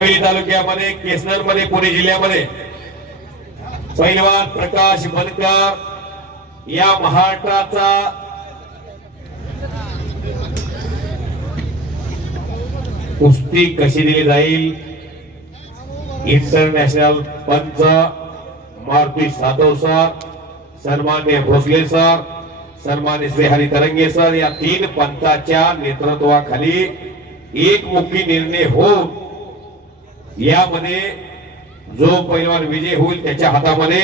तालुक्यामध्ये केसनर मध्ये पुणे जिल्ह्यामध्ये पैलवान प्रकाश बनकर या महाराष्ट्राचा कुस्ती कशी दिली जाईल इंटरनॅशनल पंच मारुती सातव सर, सन्मान्य भोसले सर, सन्मान्य श्री तरंगे सर या तीन पंचाच्या नेतृत्वाखाली एकमुखी निर्णय होऊन यामध्ये जो पैलवान विजय होईल त्याच्या हातामध्ये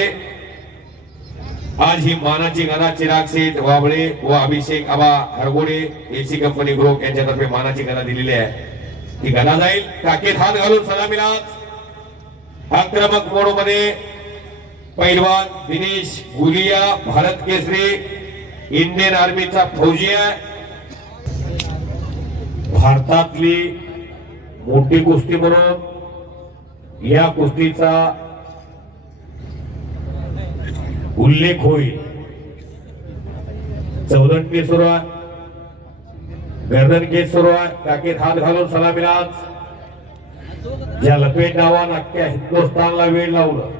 आज ही मानाची गदा चिराग शेठ वाबळे व अभिषेक आबा हरगोडे एसी कंपनी ग्रुप यांच्यातर्फे मानाची गदा दिलेली आहे। ती गदा जाईल टाकेत हात घालून सलामीला आक्रमक मोड मध्ये पैलवान दिनेश गुलिया भारत केसरी इंडियन आर्मीचा फौजी आहे। भारतातली मोठी कुस्ती म्हणून या कुस्तीचा उल्लेख होईल। चौदंडी सुरुवात, गर्दन केस सुरुवात, टाकेत हात घालून सलामीलाच ज्या लपेट नावानं अख्ख्या हिंदुस्थानला वेळ लावलं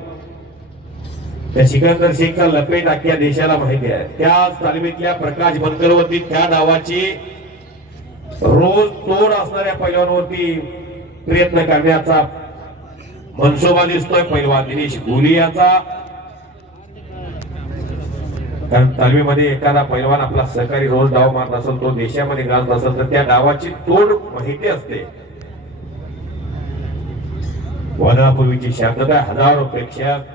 त्या सिकंदर शेखचा लपेट अख्ख्या देशाला माहिती आहे। त्याच तालमीतल्या प्रकाश बनकरवरती त्या डावाची रोज तोड असणाऱ्या पैलवानवरती प्रयत्न करण्याचा मनसोबा दिसतोय पैलवान दिनेश गुलियाचा। कारण तालमीमध्ये एखादा पैलवान आपला सहकारी रोज डाव मारत असेल, तो देशामध्ये गाजत असेल तर त्या डावाची तोड माहिती असते। वादळापूर्वीची शांतता हजारो प्रेक्षक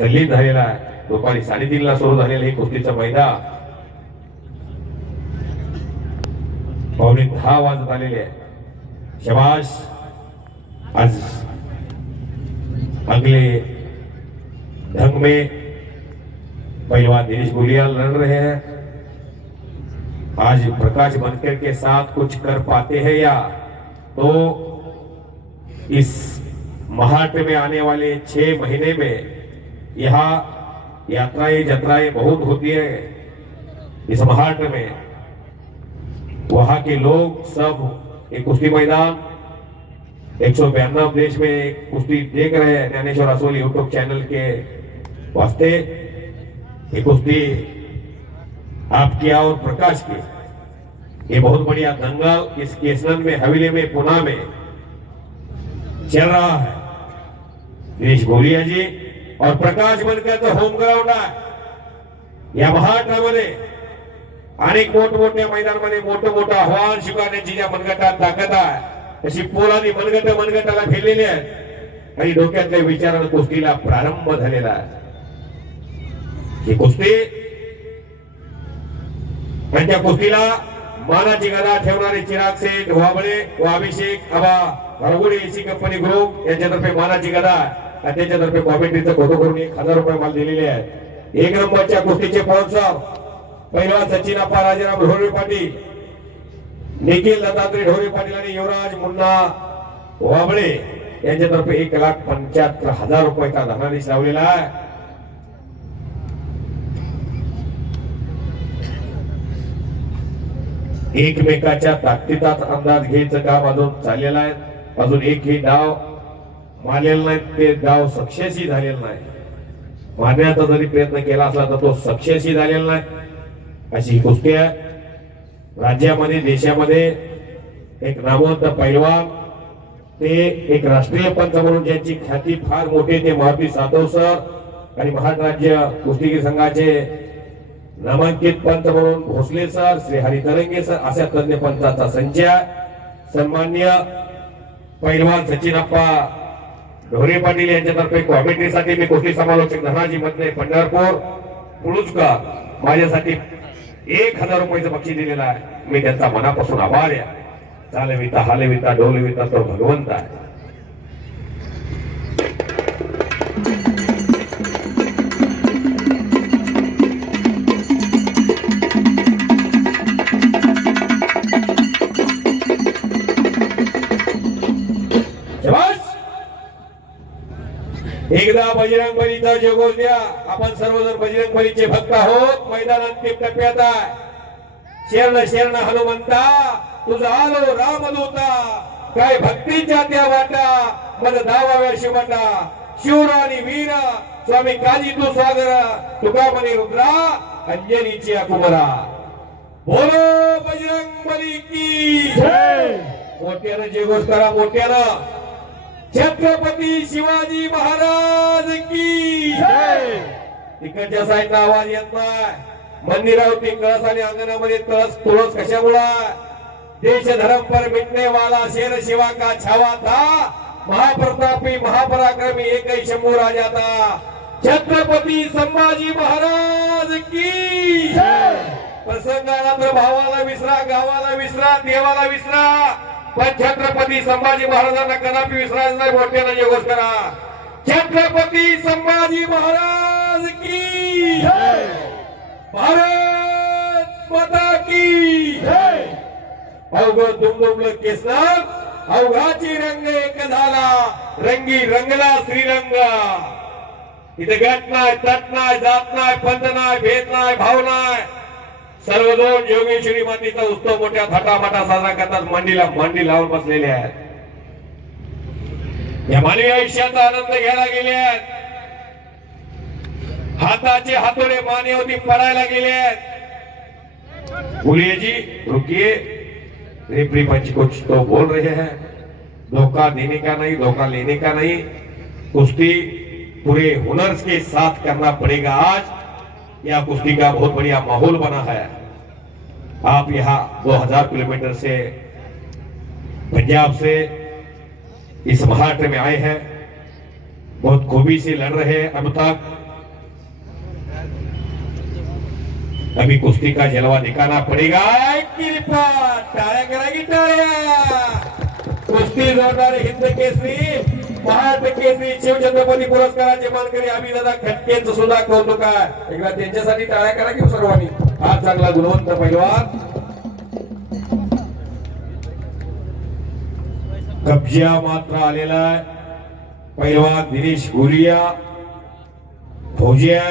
तल्लीन झालेला आहे। दुपारी 3:30 ला सुरू झालेलं हे कुस्तीचं मैदान 9:45 वाजत आलेले आहे। शबाश, आज अगले ढंग में पैलवान दिनेश गुलिया लड़ रहे हैं। आज प्रकाश बनकर के साथ कुछ कर पाते हैं या तो इस महाराष्ट्र में आने वाले 6 महीने में यहाँ यात्राएं जत्राएं बहुत होती है। इस महाराष्ट्र में वहां के लोग सब एक कुश्ती मैदान 192 देश में कुश्ती देख रहे हैं। ज्ञानेश्वर असोली यूट्यूब चैनल के वास्ते ये कुश्ती आपकी और प्रकाश की ये बहुत बढ़िया दंगल इस केसनर में हवेली में पुणे में चल रहा है। दिनेश गुलिया जी और प्रकाश बनकर होम ग्राउंड आहे या महाराष्ट्रामध्ये अनेक मोठमोठ्या मैदानामध्ये मोठं आव्हान स्वीकारण्याची ज्या मनगटात ताकद आहे तशी पोलादी मनगटाला फिरलेली आहेत आणि डोक्यातल्या विचारानं कुस्तीला प्रारंभ झालेला आहे। ही कुस्ती त्या कुस्तीला मानाची गदा ठेवणारे चिराग शेठ वाबळे व अभिषेक आबा हरगोडे एसी कंपनी ग्रुप यांच्यातर्फे मानाची गदा आणि त्याच्यातर्फे कॉमेंट्रीचं फोटो करून 1000 रुपये मला दिलेले आहेत। 1 नंबरच्या कुस्तीचे स्पॉन्सर पैलवान सचिन अप्पा राजाराम ढोरे पाटील, निखिल दत्तात्रय ढोरे पाटील आणि युवराज मुन्ना वाबळे यांच्यातर्फे 1,75,000 रुपयाचा धनादेश लावलेला आहे। एकमेकाच्या ताकदीचाच अंदाज घ्यायचं काम अजून चाललेलं आहे। अजून एकही डाव मारलेला नाही, ते डाव सक्सेसही झालेला नाही। मारण्याचा जरी प्रयत्न केला असला तर तो सक्सेसही झालेला नाही। अशी कुस्ती आहे। राज्यामध्ये देशामध्ये एक नामवंत पैलवान ते एक राष्ट्रीय पंच म्हणून ज्यांची ख्याती फार मोठी ते मारुती सातव सर आणि महाराष्ट्र राज्य कुस्तीगीर संघाचे नामांकित पंच म्हणून भोसले सर, श्री तरंगे सर अशा तज्ञ पंचाचा संच। सन्मान्य पैलवान सचिन अप्पा ढोरे पाटील यांच्यातर्फे कॉमेंट्रीसाठी मी कुस्ती समालोचक धनाजी मधले पंढरपूर पुळुजकर माझ्यासाठी 1000 रुपयाचं बक्षीस दिलेलं आहे। मी त्यांचा मनापासून आभार आहे। चालविता हालविता डोलविता तो भगवंत आहे। एकदा बजरंग बलीचा जयघोष द्या। आपण सर्वजण बजरंग बलीचे भक्त आहोत। मैदान अंतिम टप्प्यात आहे। शरण शरण हनुमंता तुझा आलो रामदूता काय भक्तीच्या त्या वाटा मद धावाव्या शिवटा शूर आणि वीर स्वामी काजी तू सागर तुकामणी रुद्रा अंजनीची कुमरा बोलो बजरंग बली की जय मोठ्यानं जयघोष करा मोठ्यानं छत्रपती शिवाजी महाराज की जय तिकडच्या साईडला आवाज येत नाही मंदिरावरती कळस आणि अंगणामध्ये तुळस कशामुळे देश धर्म पर मिटने वाला शेर शिवा का छावा था महाप्रतापी महापराक्रमी एक ही शंभू राजा था छत्रपती संभाजी महाराज की जय प्रसंगाला तर भावाला विसरा गावाला विसरा देवाला विसरा पण छत्रपती संभाजी महाराजांना कदापि विसरायचं नाही मोठ्यानं जयघोष करा छत्रपती संभाजी महाराज की जय भारत माता की जय अवघड दुमदुमलं केसर अवघाची रंग एक झाला रंगी रंगला श्रीरंग इथे गट नाही तट नाही जात नाही पंथ नाही भेद नाही भाव नाही सर्वजण योगेश्वरी मातेचा उत्सव मोठ्या थाटामाटा साजरा करतात मंडी लावून बसलेले आहेत या मानवी आयुष्याचा आनंद घ्यायला गेले आहेत हाताचे हातोडे मानेवरती पडायला गेले आहेत बोलिए जी रुकिए रेफरी पंच कुछ तो बोल रहे हैं धोखा देने का नहीं धोखा लेने का नहीं कुश्ती पूरे हुनर्स के साथ करना पड़ेगा आज यह कुश्ती का बहुत बढ़िया माहौल बना है आप यहाँ 2000 किलोमीटर से पंजाब से इस महाराष्ट्र में आए हैं बहुत खूबी से लड़ रहे हैं अब तक अभी कुश्ती का जलवा दिखाना पड़ेगा टाळ्या करा की टाळ्या कुस्ती जोडणारे हिंद केसरी महाराष्ट्र केसरी शिवछत्रपती पुरस्काराचे मानकरी अभिदादा खटकेंचं सुद्धा कौतुक आहे एकदा त्यांच्यासाठी टाळ्या करा की सर्वांनी आज चांगला गुणवंत पैलवान कब्जा मात्र आलेला आहे पैलवान दिनेश गुलिया फौजिया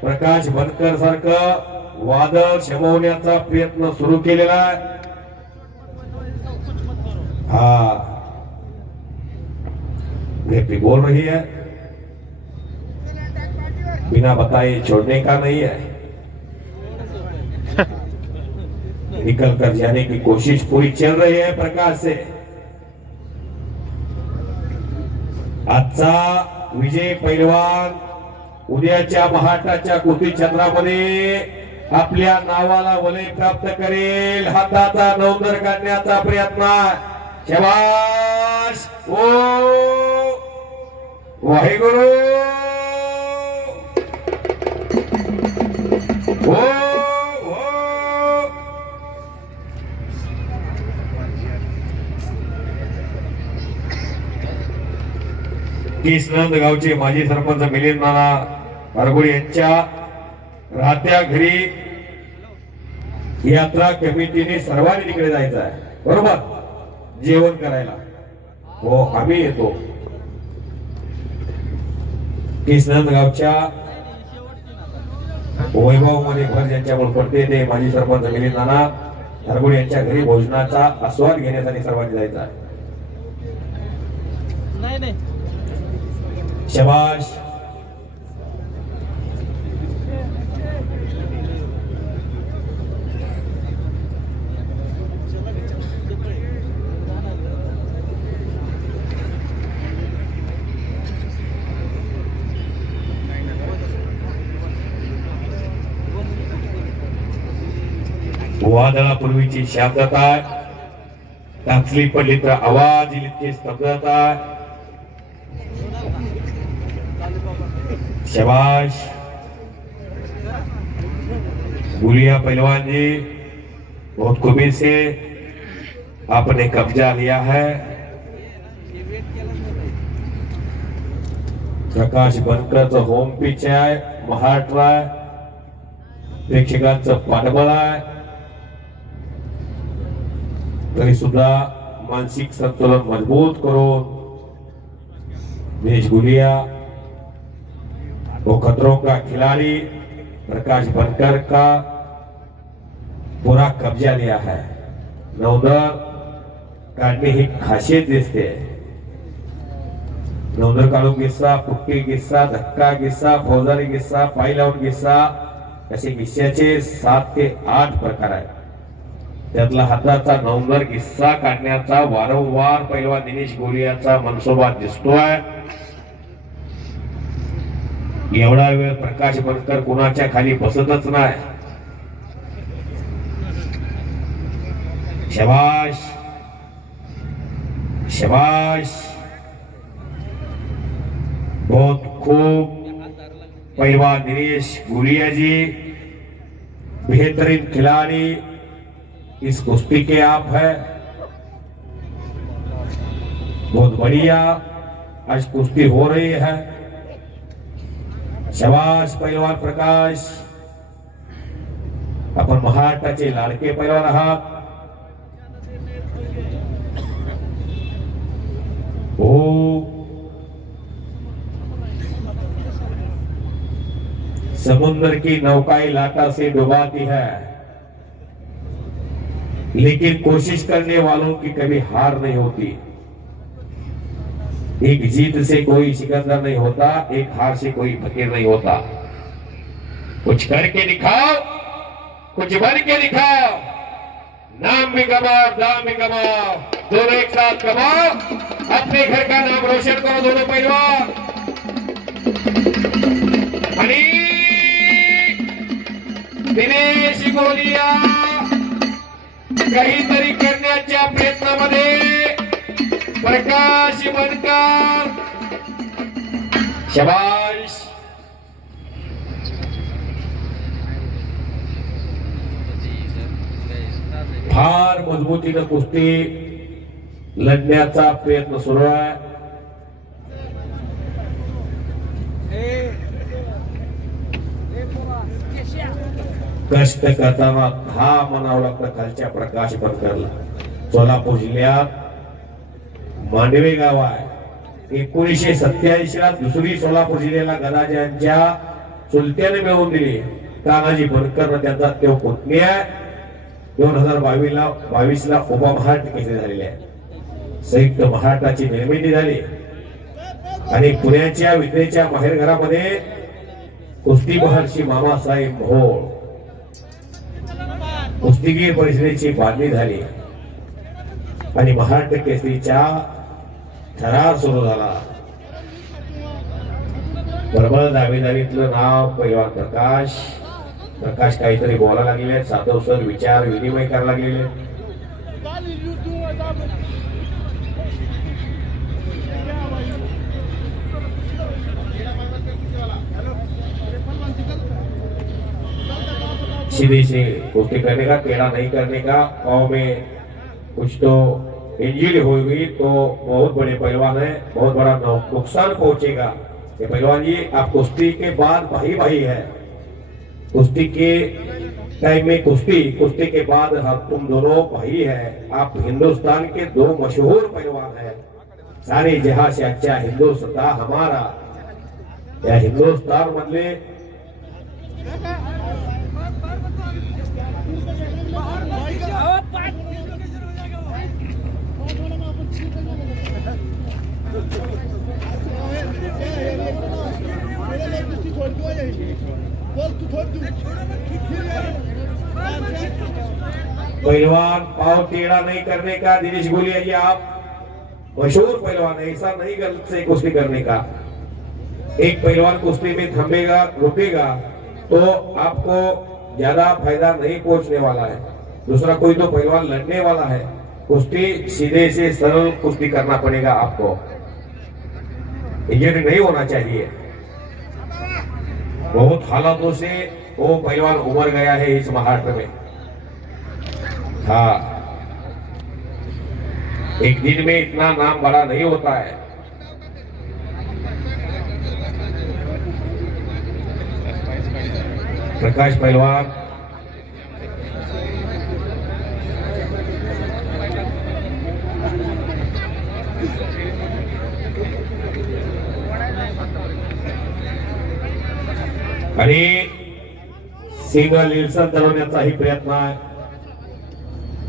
प्रकाश बनकर सारखं वादळ शमवण्याचा प्रयत्न सुरू केलेला आहे हाँ रेफरी बोल रही है बिना बताए छोड़ने का नहीं है निकल कर जाने की कोशिश पूरी चल रही है प्रकाश से आजचा विजय पैलवान उद्याच्या महाराष्ट्राच्या कुस्ती क्षेत्रामध्ये आपल्या नावाला वलय प्राप्त करेल हाताचा नवदर काढण्याचा प्रयत्न शाबाश ओ वाहेगुरु ओ केसनंद गावचे माजी सरपंच मिलिंद नाना अरगुडी यांच्या राहत्या घरी यात्रा कमिटीने सर्वांनी तिकडे जायचं आहे बरोबर जेवण करायला हो आम्ही येतो केसनंद गावच्या वैभव मध्ये भर ज्यांच्यामुळे पडते ते माजी सरपंच मिलिंद नाना अरगुडी यांच्या घरी भोजनाचा आस्वाद घेण्यासाठी सर्वांनी जायचं आहे शाबाश वादळापूर्वीची शांतता टाचली पडली तर आवाज येईल इतकी स्तब्धता शाबाश गुलिया पहलवान जी बहुत खूबी से आपने कब्जा लिया है प्रकाश बनकरचं होम पिच आहे महाराष्ट्र आहे प्रेक्षकांचं पाठबळ आहे तरी सुद्धा मानसिक संतुलन मजबूत करून दिनेश गुलिया वो खतरों का खिलाड़ी प्रकाश बनकर का पूरा कब्जा लिया है नवदर काढणे ही खासियत दिसते. नोंदर काढून गिस्सा, फुटकी गिस्सा, धक्का गिस्सा, फौजदारी गिस्सा, पाय लावून गिस्सा असे गिस्स्याचे 7 ते 8 प्रकार आहेत. त्यातला हाताचा नवंबर गिस्सा काढण्याचा वारंवार पैलवान दिनेश गोलियाचा मनसोबा दिसतोय. एवढा वेळ प्रकाश बनकर कुणाच्या खाली बसतच नाही. शाबाश शाबाश, बहुत खूब पैलवान दिनेश गोलिया जी, बेहतरीन खिलाड़ी इस कुश्ती के आप है. बहुत बढ़िया आज कुश्ती हो रही है. शाबाश पैलवान प्रकाश, आपण महाराष्ट्राचे लाडके पैलवान आहात. समुद्र की नौकाएं लाटा से डुबाती है, लेकिन कोशिश करने वालों की कभी हार नहीं होती. एक जीत से कोई सिकंदर नहीं होता, एक हार से कोई फकीर नहीं होता. कुछ करके दिखाओ, कुछ बन के दिखाओ. नाम भी कमाओ, दाम भी कमाओ, दोनों एक साथ कमाओ. अपने घर का नाम रोशन करो दोनों पहलवान. दिनेश गोलिया काहीतरी करण्याच्या प्रयत्नामध्ये प्रकाश बनकर. शाबाश. फार मजबूतीनं कुस्ती लढण्याचा प्रयत्न सुरू आहे. कष्ट करताना घाम म्हणावं लागतं खालच्या प्रकाश बनकरला. सोलापूर जिल्ह्यात मांडवे गाव आहे. 1987 ला दुसरी सोलापूर जिल्ह्याला गदाजांच्या चुलत्याने मिळवून दिली. तानाजी बनकर त्यांचा तो पुतणी आहे. 2022 ला उपमहाराष्ट्र केसरी झालेले आहे. संयुक्त महाराष्ट्राची निर्मिती झाली आणि पुण्याच्या विद्येच्या माहेरघरामध्ये कुस्ती महर्षी मामासाहेब भोळ कुस्तीगीर परिषदेची बांधणी झाली आणि महाराष्ट्र केसरीचा थरार सुरू झाला. प्रबळ दावेदारीतलं नाव पैलवान प्रकाश. प्रकाश काहीतरी बोलायला लागलेले, साधवसर विचार विनिमय करायला लागलेले. सीधे से कुश्ती करने का, टेढ़ा नहीं करने का. पाँव में कुछ तो इंजरी होगी तो बहुत बड़े पहलवान है, बहुत बड़ा नुकसान पहुंचेगा. ये पहलवान जी आप कुश्ती के बाद भाई भाई है. कुश्ती के टाइम में कुश्ती के बाद हम तुम दोनों भाई है. आप हिंदुस्तान के 2 मशहूर पहलवान है. सारे जहां से अच्छा हिंदुस्तान हमारा. या हिंदुस्तान मधले पहलवान पाव टेढ़ा नहीं करने का. दिनेश गोलिया जी आप मशहूर पहलवान है. ऐसा नहीं गलत से कुश्ती करने का. एक पहलवान कुश्ती में थमेगा रुकेगा तो आपको ज्यादा फायदा नहीं पहुंचने वाला है. दूसरा कोई तो पहलवान लड़ने वाला है. कुश्ती सीधे से सरल कुश्ती करना पड़ेगा आपको. इंजरी नहीं होना चाहिए. बहुत हालातों से वो पहलवान उमर गया है इस महाराष्ट्र में. हाँ, एक दिन में इतना नाम बड़ा नहीं होता है. प्रकाश पहलवान आणि सिंगल इल्सन चढवण्याचाही प्रयत्न आहे.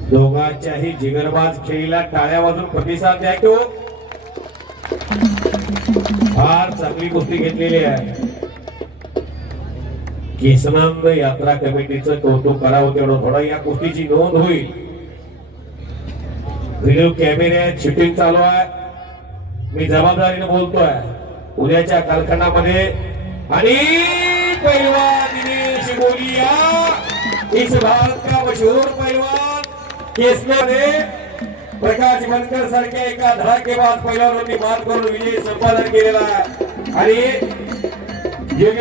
दोघांच्याही जिगरबाज खेळीला टाळ्या वाजून प्रतिसाद द्या की हो. फार चांगली कुस्ती घेतलेली आहे. केसनंद यात्रा कमिटीचं कौतुक करावं तेवढं थोडं या कुस्तीची नोंद होईल. व्हिडिओ कॅमेऱ्यात शूटिंग चालू आहे. मी जबाबदारीने बोलतोय. उद्याच्या कालखंडामध्ये आणि पहलवान दिनेश गोलिया इस भारत का मशहूर पहलवान केसने प्रकाश बनकर सारख्या एका धडाकेबाज पहिलवानांनी मात करून विजय संपादन केलेला आहे. आणि योगेश